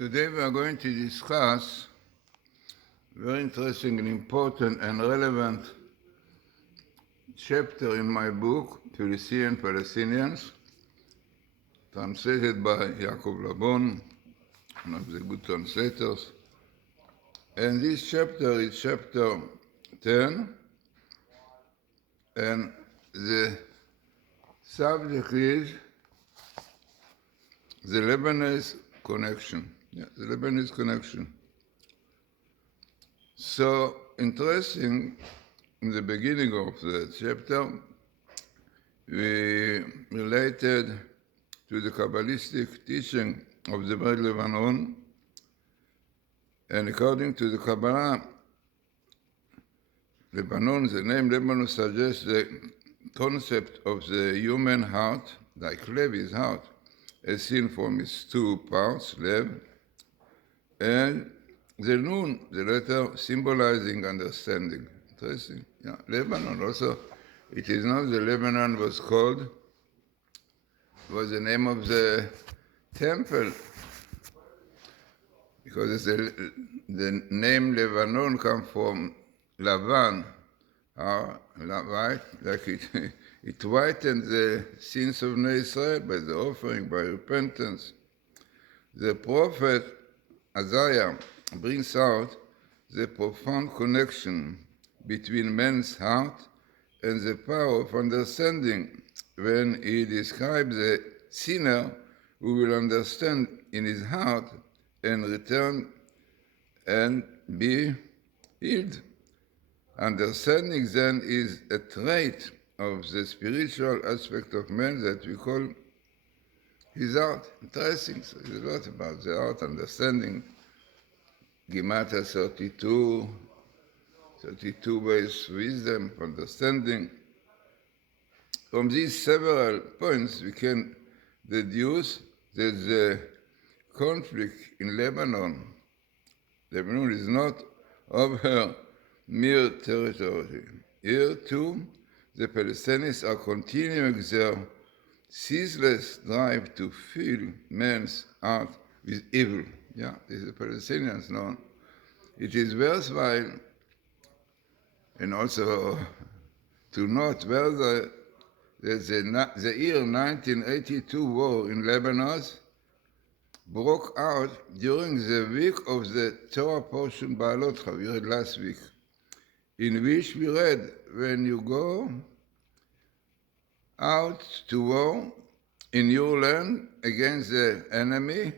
Today we are going to discuss a very interesting and important and relevant chapter in my book, Philistine Palestinians, translated by Yaakov Labon, one of the good translators. And this chapter is chapter 10, and the subject is the Lebanese connection. The Lebanese connection. So interesting, in the beginning of the chapter, we related to the Kabbalistic teaching of the Great Lebanon, and according to the Kabbalah, Lebanon, the name Lebanon suggests the concept of the human heart, like Levi's heart, as seen from its two parts, Lev, and the Nun, the letter symbolizing understanding. Interesting. Yeah. Lebanon also, it is not the Lebanon was the name of the temple, because the name Lebanon comes from Lavan, right? Like it whitened the sins of Israel by the offering, by repentance. The prophet Isaiah brings out the profound connection between man's heart and the power of understanding when he describes the sinner who will understand in his heart and return and be healed. Understanding then is a trait of the spiritual aspect of man that we call his heart. Interesting. So there's a lot about the heart, understanding. Gematria 32 ways wisdom, understanding. From these several points, we can deduce that the conflict in Lebanon is not over mere territory. Here, too, the Palestinians are continuing their ceaseless drive to fill man's heart with evil. Yeah, this is the Palestinians know. It is worthwhile and also to note whether the year 1982 war in Lebanon broke out during the week of the Torah portion Baalotcha, we read last week, in which we read, when you go out to war in your land against the enemy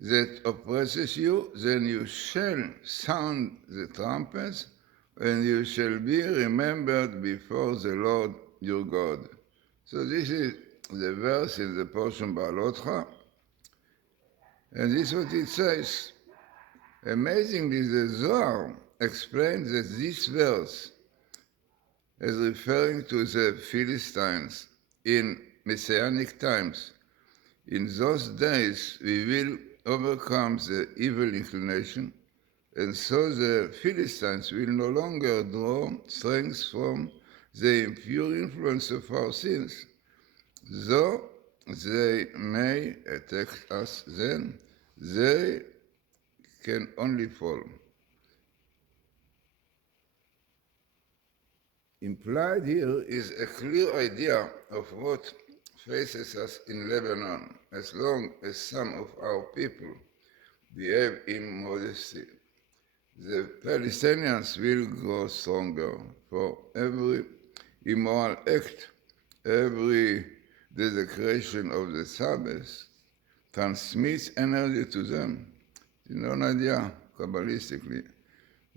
that oppresses you, then you shall sound the trumpets, and you shall be remembered before the Lord your God. So this is the verse in the portion Baalotcha, and this is what it says. Amazingly, the Zohar explains that this verse is referring to the Philistines in Messianic times. In those days, we will overcome the evil inclination, and so the Philistines will no longer draw strength from the impure influence of our sins. Though they may attack us then, they can only fall. Implied here is a clear idea of what faces us in Lebanon, as long as some of our people behave in modesty. The Palestinians will grow stronger, for every immoral act, every desecration of the Sabbath transmits energy to them. You know, Nadia, Kabbalistically,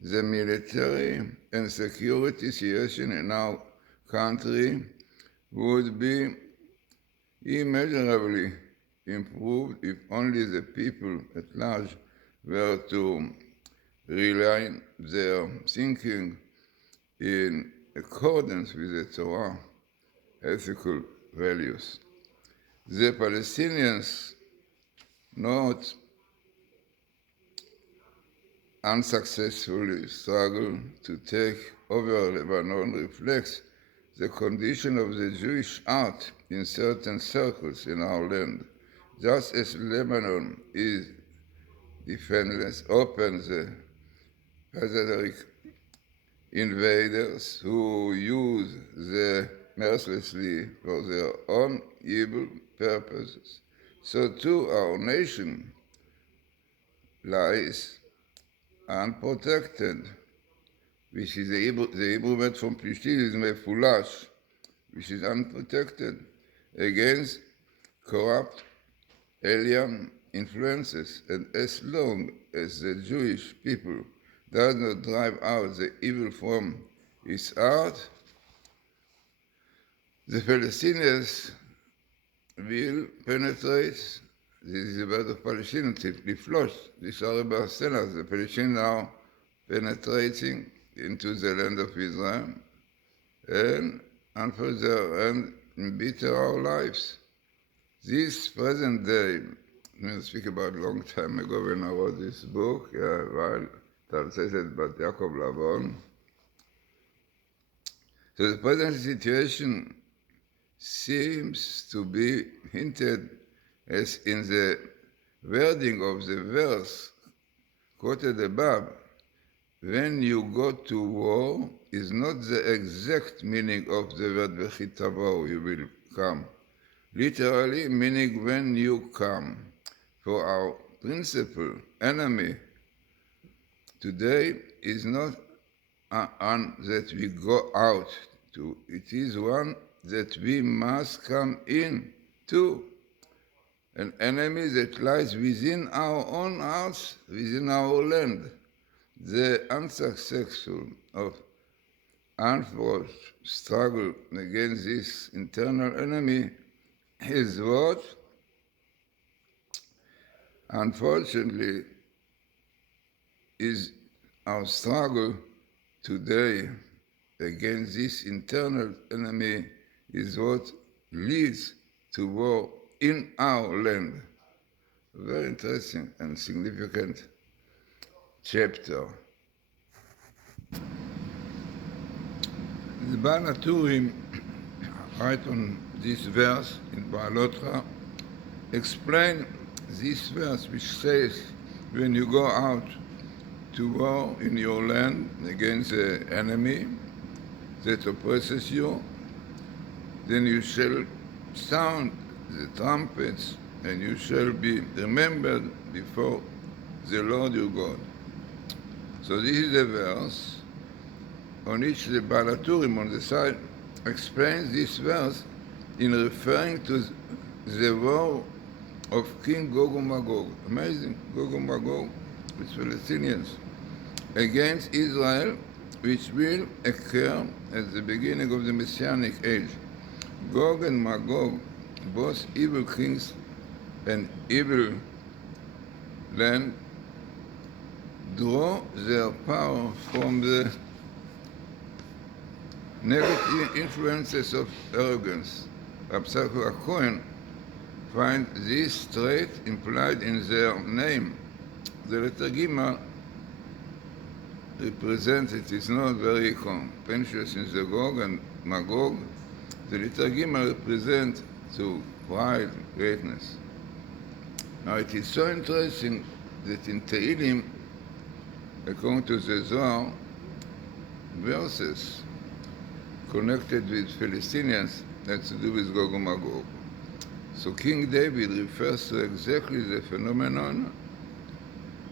the military and security situation in our country would be immeasurably improved if only the people at large were to realign their thinking in accordance with the Torah ethical values. The Palestinians not unsuccessfully struggle to take over Lebanon reflects the condition of the Jewish heart in certain circles in our land. Just as Lebanon is defenseless, open the patriotic invaders who use the mercilessly for their own evil purposes. So too our nation lies unprotected, which is the Hebrew word from Plishtim is mefulash, which is unprotected against corrupt alien influences. And as long as the Jewish people does not drive out the evil from its heart, the Palestinians will penetrate. This is the word of Palestinians, לפלוש, נשאר בסצנה, the Palestinians are penetrating into the land of Israel and until their end embitter our lives. This present day, I speak about a long time ago when I wrote this book, while translated by Yaakov Lavon. So the present situation seems to be hinted as in the wording of the verse quoted above. When you go to war is not the exact meaning of the word v'chitavo, you will come. Literally meaning when you come. For our principal enemy today is not one that we go out to, it is one that we must come in to. An enemy that lies within our own hearts, within our land. The unsuccessful of unforced struggle against this internal enemy is what, unfortunately, is our struggle today against this internal enemy is what leads to war in our land. Very interesting and significant chapter. The Baal HaTurim write on this verse in Baalotra, explain this verse which says, when you go out to war in your land against the enemy that oppresses you, then you shall sound the trumpets, and you shall be remembered before the Lord your God. So this is the verse on which the Baal HaTurim on the side explains this verse in referring to the war of King Gog and Magog. Amazing, Gog and Magog with Palestinians against Israel, which will occur at the beginning of the Messianic age. Gog and Magog, both evil kings and evil land, draw their power from the negative influences of arrogance. Absalom Cohen find this trait implied in their name. The letter Gimel represents, it is not very contentious in the Gog and Magog. The letter Gimel represents to pride, greatness. Now it is so interesting that in Tehillim, according to the Zohar, verses connected with Palestinians has to do with Gog and Magog. So King David refers to exactly the phenomenon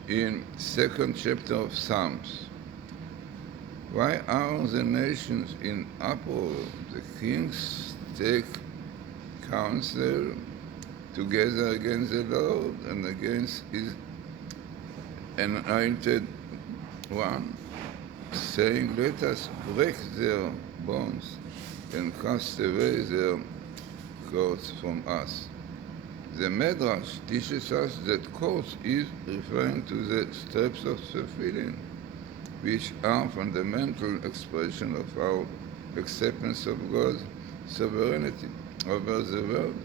in 2nd chapter of Psalms. Why are the nations in uproar? The kings take counsel together against the Lord and against his anointed one, saying, let us break their bonds and cast away their cords from us. The Medrash teaches us that cords is referring to the steps of tefillin, which are fundamental expression of our acceptance of God's sovereignty over the world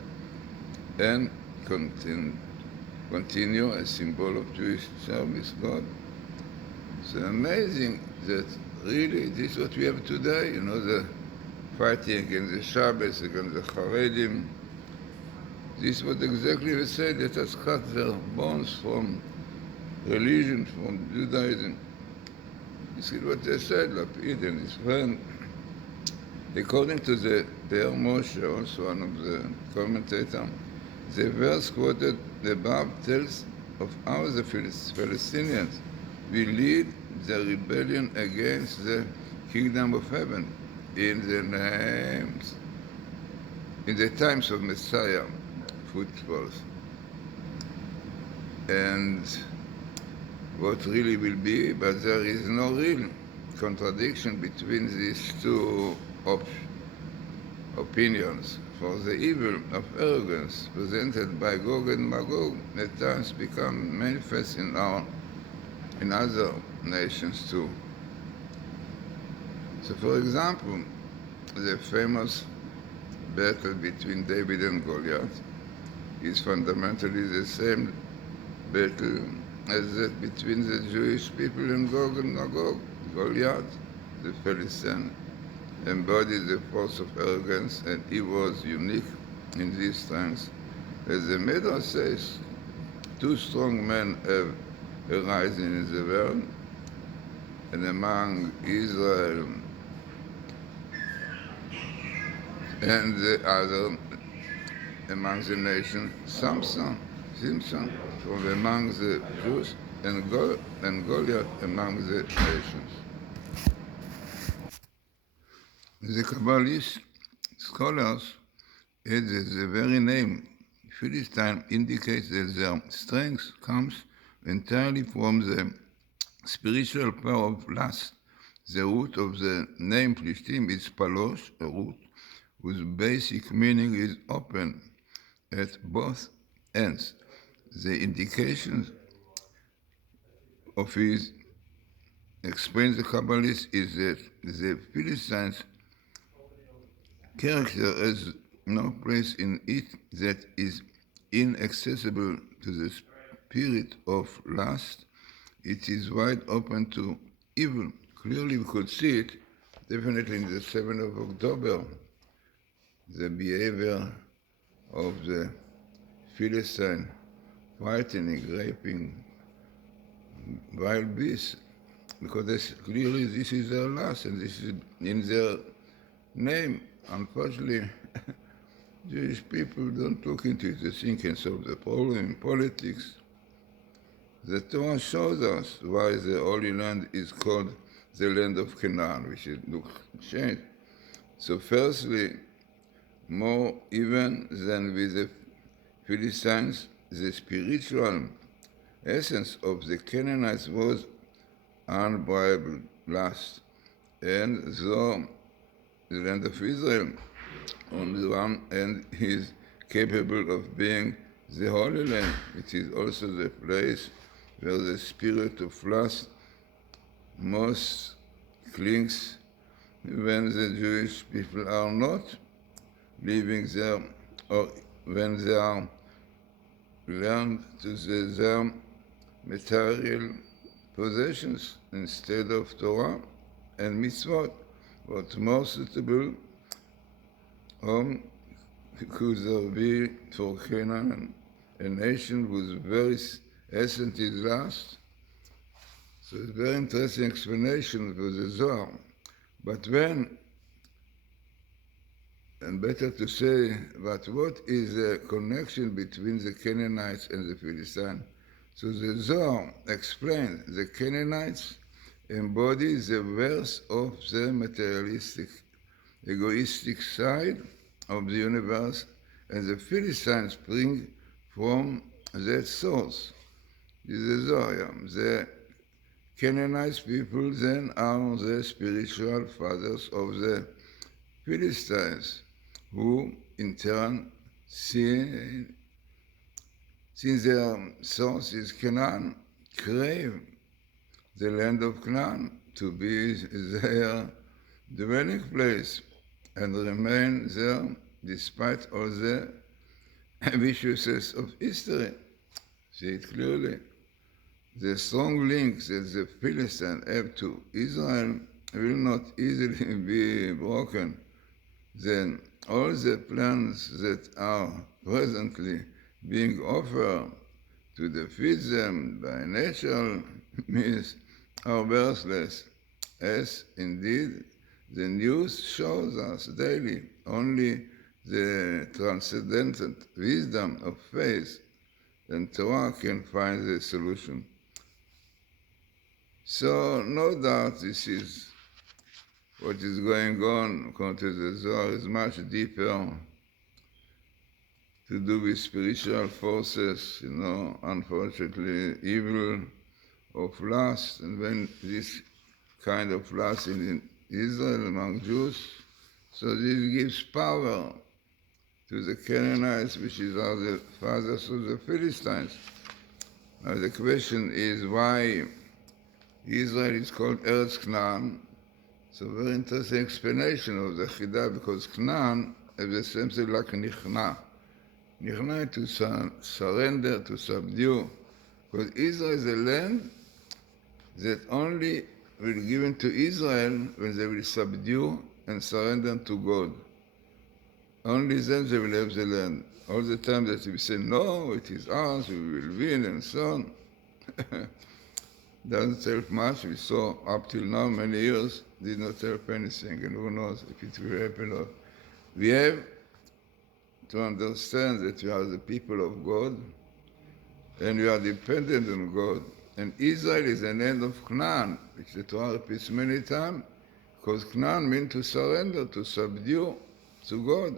and continue a symbol of Jewish service God. It's amazing that really this is what we have today, the fighting against the Shabbos, against the Haredim. This is what exactly we said, let us cut their bonds from religion, from Judaism. This is what they said, Lapid and his friend. According to the Be'er Moshe, also one of the commentators, the verse quoted above tells of how the Palestinians will lead the rebellion against the kingdom of heaven in the times of Messiah footfalls. And what really will be, but there is no real contradiction between these two opinions. For the evil of arrogance presented by Gog and Magog at times become manifest in other nations too. So for example, the famous battle between David and Goliath is fundamentally the same battle as that between the Jewish people and Gog and Magog. Goliath, the Philistine, embodied the force of arrogance, and he was unique in these times. As the Midrash says, two strong men have arisen in the world, and among Israel and the other among the nation, Simpson from among the Jews, and Goliath among the nations. The Kabbalist scholars add that the very name Philistine indicates that their strength comes entirely from the spiritual power of lust. The root of the name Philistine is palosh, a root whose basic meaning is open at both ends. The indications of his, explains the Kabbalist, is that the Philistines' character has no place in it that is inaccessible to the spirit of lust. It is wide open to evil. Clearly we could see it, definitely in the 7th of October, the behavior of the Philistine frightening, raping wild beasts, because clearly this is their lust and this is in their name. Unfortunately, Jewish people don't look into it. They think and solve the problem in politics. The Torah shows us why the Holy Land is called the land of Canaan, which looks changed. So firstly, more even than with the Philistines, the spiritual essence of the Canaanites was unbridled lust. And though the land of Israel, on the one hand, is capable of being the Holy Land, it is also the place where the spirit of lust most clings when the Jewish people are not living there, or when they are learned to their material possessions instead of Torah and mitzvot. What more suitable could there be for Canaan, a nation whose very essence is lust? So it's a very interesting explanation for the Zohar. But and better to say, but what is the connection between the Canaanites and the Philistines? So the Zohar explains the Canaanites embody the worst of the materialistic, egoistic side of the universe, and the Philistines spring from that source. This is the Zohar. The Canaanite people then are the spiritual fathers of the Philistines, who in turn, since their source is Canaan, crave the land of Canaan to be their dwelling place and remain there despite all the viciousness of history. See it clearly. The strong links that the Philistines have to Israel will not easily be broken. Then all the plans that are presently being offered to defeat them by natural means are worthless, as indeed the news shows us daily. Only the transcendental wisdom of faith and Torah can find the solution. So no doubt this is what is going on according to the Zohar is much deeper to do with spiritual forces, unfortunately evil of lust, and when this kind of lust in Israel among Jews, so this gives power to the Canaanites, which are the fathers of the Philistines. Now the question is why Israel is called Eretz Canaan. So very interesting explanation of the Chidah, because Canaan is the same thing like Nichna. Nichna is to surrender, to subdue. Because Israel is a land that only will be given to Israel when they will subdue and surrender to God. Only then they will have the land. All the time that we say, no, it is ours, we will win, and so on. Doesn't help much. We saw up till now, many years, did not help anything, and who knows if it will happen or not. We have to understand that we are the people of God, and we are dependent on God. And Israel is the land of Canaan, which the Torah repeats many times, because Canaan means to surrender, to subdue to God.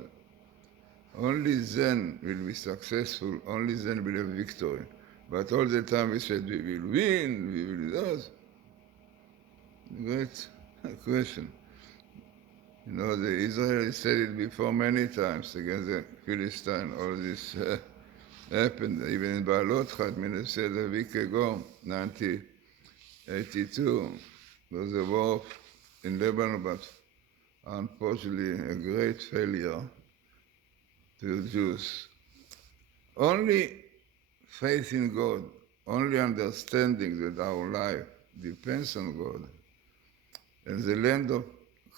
Only then will be successful, only then will have victory. But all the time we said we will win, we will do this. Great question. The Israelis said it before many times against the Philistines. All this happened. Even in Baalot Chad said a week ago, 1982, there was a war in Lebanon, but unfortunately a great failure to the Jews. Only faith in God, only understanding that our life depends on God. And the land of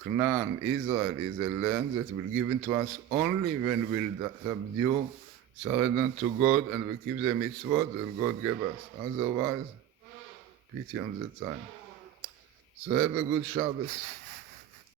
Canaan, Israel, is a land that will be given to us only when we will subdue, surrender to God, and we keep the mitzvot that God gave us. Otherwise, pity on the time. So have a good Shabbos.